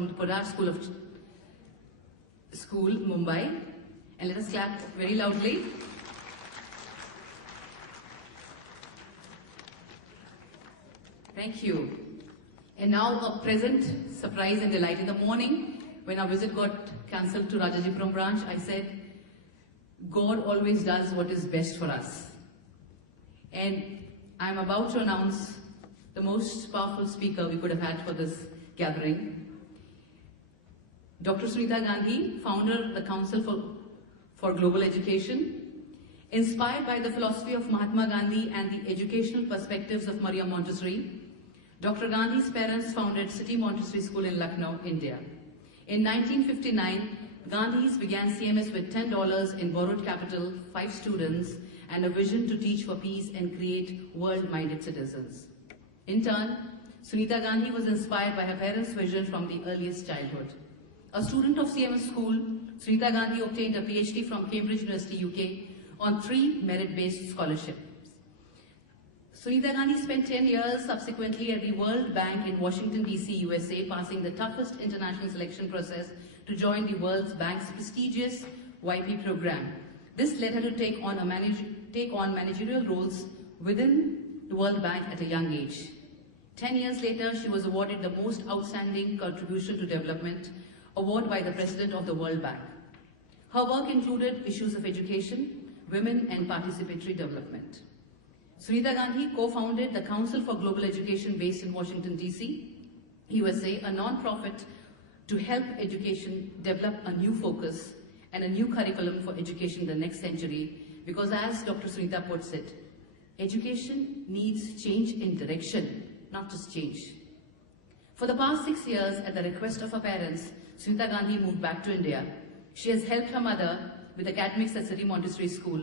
from the Podar School, Mumbai. And let us clap very loudly. Thank you. And now a present surprise and delight. In the morning, when our visit got cancelled to Rajajipuram branch, I said, God always does what is best for us. And I'm about to announce the most powerful speaker we could have had for this gathering. Dr. Sunita Gandhi, founder of the Council for Global Education. Inspired by the philosophy of Mahatma Gandhi and the educational perspectives of Maria Montessori, Dr. Gandhi's parents founded City Montessori School in Lucknow, India. In 1959, Gandhis began CMS with $10 in borrowed capital, 5 students, and a vision to teach for peace and create world-minded citizens. In turn, Sunita Gandhi was inspired by her parents' vision from the earliest childhood. A student of CMS school, Sunita Gandhi obtained a PhD from Cambridge University, UK on 3 merit-based scholarships. Sunita Gandhi spent 10 years subsequently at the World Bank in Washington, D.C., USA, passing the toughest international selection process to join the World Bank's prestigious YP program. This led her to take on managerial roles within the World Bank at a young age. 10 years later, she was awarded the Most Outstanding Contribution to Development award by the President of the World Bank. Her work included issues of education, women, and participatory development. Sunita Gandhi co-founded the Council for Global Education based in Washington, D.C., USA, a non-profit to help education develop a new focus and a new curriculum for education in the next century, because as Dr. Sunita puts it, education needs change in direction, not just change. For the past 6 years, at the request of her parents, Sunita Gandhi moved back to India. She has helped her mother with academics at City Montessori School.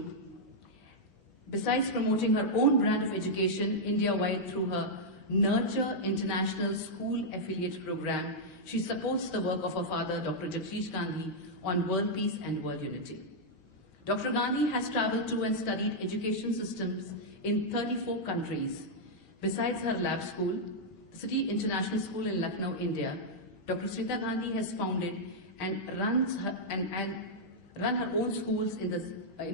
Besides promoting her own brand of education India-wide through her Nurture International School Affiliate Program, she supports the work of her father, Dr. Jagdish Gandhi, on world peace and world unity. Dr. Gandhi has traveled to and studied education systems in 34 countries. Besides her lab school, the City International School in Lucknow, India, Dr. Sunita Gandhi has founded and run her own schools in the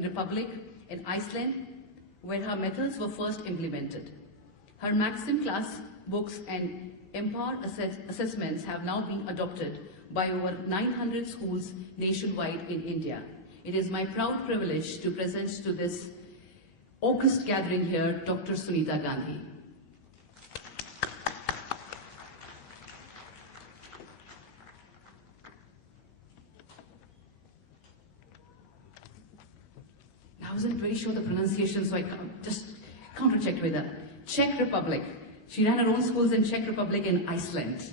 Republic, in Iceland, where her methods were first implemented. Her Maxim class books and Empower assessments have now been adopted by over 900 schools nationwide in India. It is my proud privilege to present to this august gathering here, Dr. Sunita Gandhi. I wasn't very sure the pronunciation, so I just counter-checked with her. Czech Republic. She ran her own schools in Czech Republic and Iceland.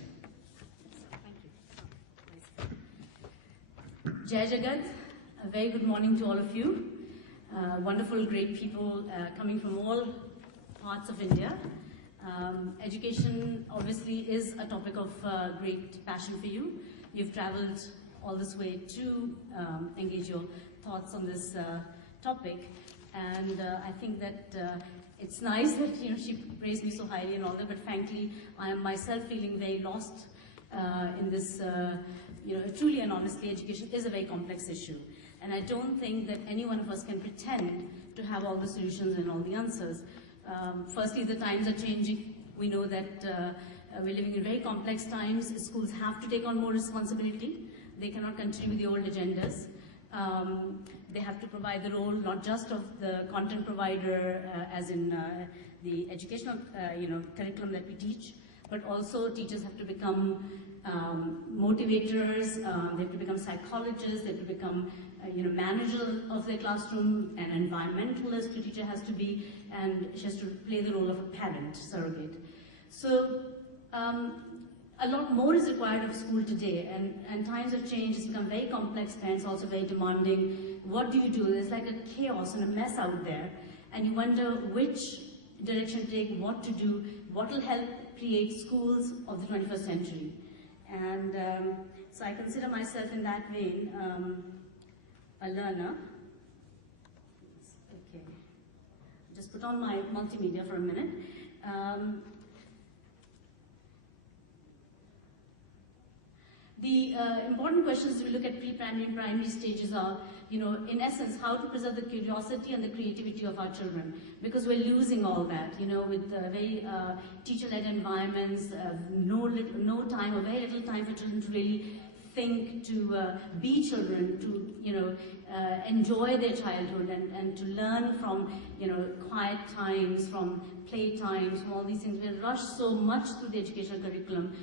Jai Jagat, a very good morning to all of you. Wonderful, great people coming from all parts of India. Education obviously is a topic of great passion for you. You've traveled all this way to engage your thoughts on this topic, and I think that it's nice that she praised me so highly and all that, but frankly I am myself feeling very lost in this truly and honestly, education is a very complex issue, and I don't think that any one of us can pretend to have all the solutions and all the answers. Firstly, the times are changing. We know that we're living in very complex times. Schools have to take on more responsibility. They cannot continue with the old agendas. They have to provide the role not just of the content provider as in the educational curriculum that we teach, but also teachers have to become motivators, they have to become psychologists, they have to become managers of their classroom, an environmentalist the teacher has to be, and she has to play the role of a parent surrogate. So a lot more is required of school today, and times have changed. It's become very complex, parents also very demanding. What do you do? There's like a chaos and a mess out there, and you wonder which direction to take, what to do, what will help create schools of the 21st century. And so I consider myself in that vein a learner. Okay, just put on my multimedia for a minute. The important questions we look at pre-primary and primary stages are, in essence, how to preserve the curiosity and the creativity of our children, because we're losing all that, with very teacher-led environments, no time or very little time for children to really think, to be children, to enjoy their childhood and to learn from quiet times, from play times, from all these things. We rush so much through the educational curriculum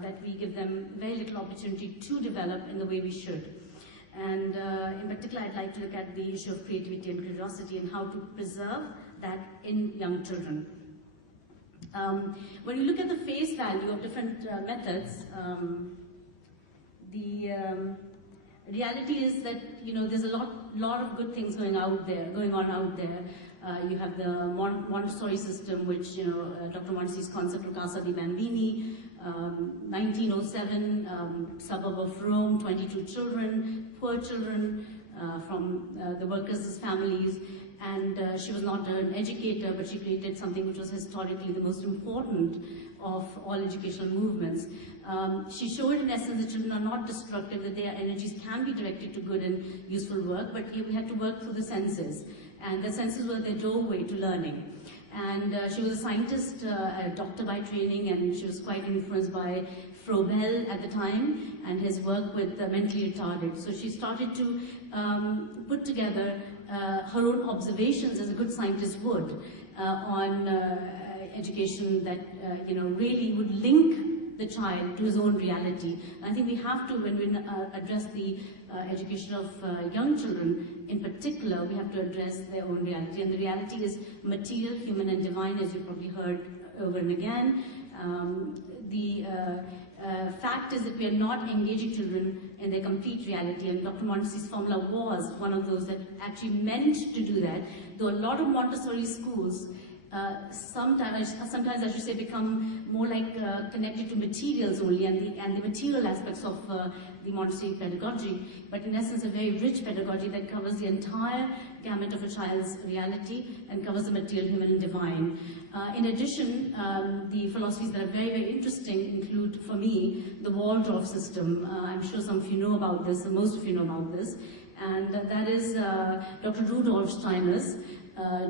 that we give them very little opportunity to develop in the way we should. And in particular, I'd like to look at the issue of creativity and curiosity and how to preserve that in young children. When you look at the face value of different methods, the reality is that there's a lot of good things going on out there. You have the Montessori system, which Dr. Montessori's concept of Casa di Bambini, 1907, suburb of Rome, 22 children, poor children from the workers' families, and she was not an educator, but she created something which was historically the most important of all educational movements. She showed in essence that children are not destructive, that their energies can be directed to good and useful work, but we had to work through the senses, and the senses were the doorway to learning. And she was a scientist, a doctor by training, and she was quite influenced by Froebel at the time and his work with the mentally retarded. So she started to put together her own observations, as a good scientist would, on education that really would link the child to his own reality. I think we have to, when we address the education of young children in particular, we have to address their own reality. And the reality is material, human and divine, as you probably heard over and again. The fact is that we are not engaging children in their complete reality, and Dr. Montessori's formula was one of those that actually meant to do that, though a lot of Montessori schools sometimes I should say become more like connected to materials only and the material aspects of the Montessori pedagogy, but in essence a very rich pedagogy that covers the entire gamut of a child's reality and covers the material, human and divine. In addition, the philosophies that are very, very interesting include, for me, the Waldorf system. I'm sure some of you know about this, or most of you know about this, and that is Dr. Rudolf Steiner's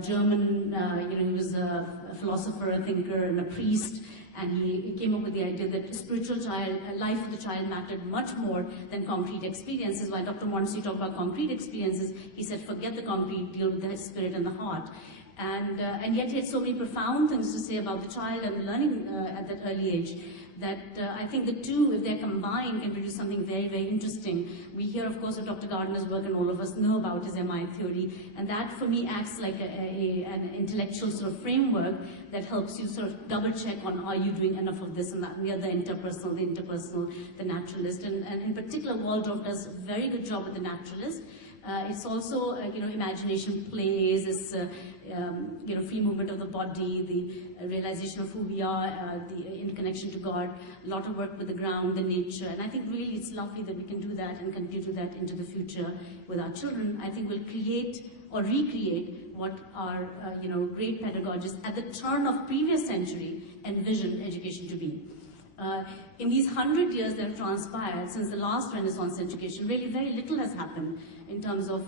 German, he was a philosopher, a thinker, and a priest, and he came up with the idea that spiritual life of the child mattered much more than concrete experiences. While Dr. Montessori talked about concrete experiences, he said, forget the concrete, deal with the spirit and the heart. And yet he had so many profound things to say about the child and learning at that early age, that I think the two, if they're combined, can produce something very, very interesting. We hear, of course, of Dr. Gardner's work, and all of us know about his MI theory, and that, for me, acts like an intellectual sort of framework that helps you sort of double-check on, are you doing enough of this and that, and the other interpersonal, the naturalist, and in particular, Waldorf does a very good job with the naturalist. It's also, imagination plays, this, free movement of the body, the realization of who we are, in connection to God, a lot of work with the ground, the nature, and I think really it's lovely that we can do that and continue to do that into the future with our children. I think we'll create or recreate what our, great pedagogists at the turn of previous century envisioned education to be. In these 100 years that have transpired since the last Renaissance education, really very little has happened in terms of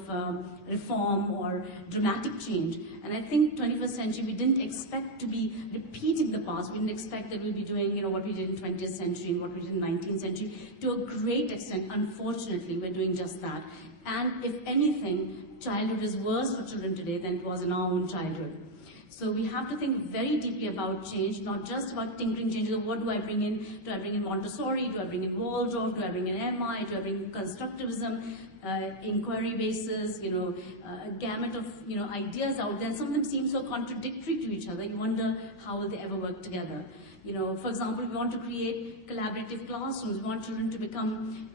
reform or dramatic change. And I think 21st century, we didn't expect to be repeating the past. We didn't expect that we'll be doing, what we did in 20th century and what we did in 19th century. To a great extent, unfortunately, we're doing just that. And if anything, childhood is worse for children today than it was in our own childhood. So we have to think very deeply about change, not just about tinkering changes of what do I bring in? Do I bring in Montessori? Do I bring in Waldorf? Do I bring in MI? Do I bring in constructivism, inquiry basis, a gamut of ideas out there. And some of them seem so contradictory to each other. You wonder how will they ever work together. For example, we want to create collaborative classrooms. We want children to become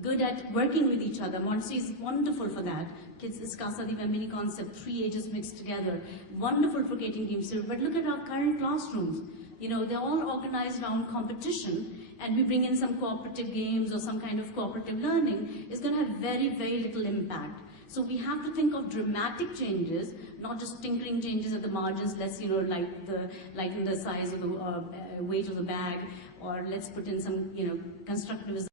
good at working with each other. Montessori is wonderful for that. Kids, this Casa di Bambini concept, 3 ages mixed together. Wonderful for creating team spirit. But look at our current classrooms. They're all organized around competition, and we bring in some cooperative games or some kind of cooperative learning. It's going to have very, very little impact. So we have to think of dramatic changes, not just tinkering changes at the margins. Let's, lighten the size of the weight of the bag, or let's put in some, constructivism.